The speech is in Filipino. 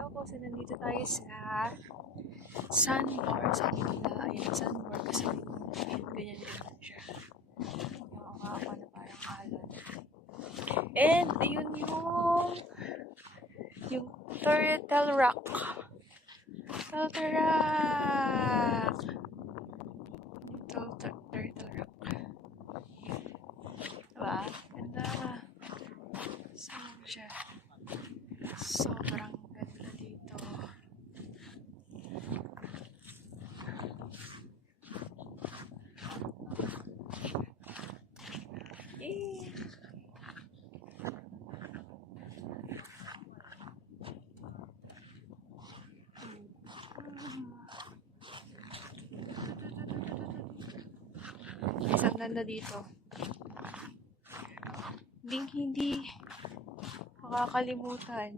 Hello po, so nandito tayo sa Sunbar. Sabi nila, ayan, Sunbar kasi ganyan din lang siya. Nakakapa na parang alon. And, ayun yung Turtle Rock. Turtle Rock! Turtle Rock. Diba? Ganda. Saan siya? Sobrang ganda dito. Yay! Isang ganda dito. Hindi makakalimutan.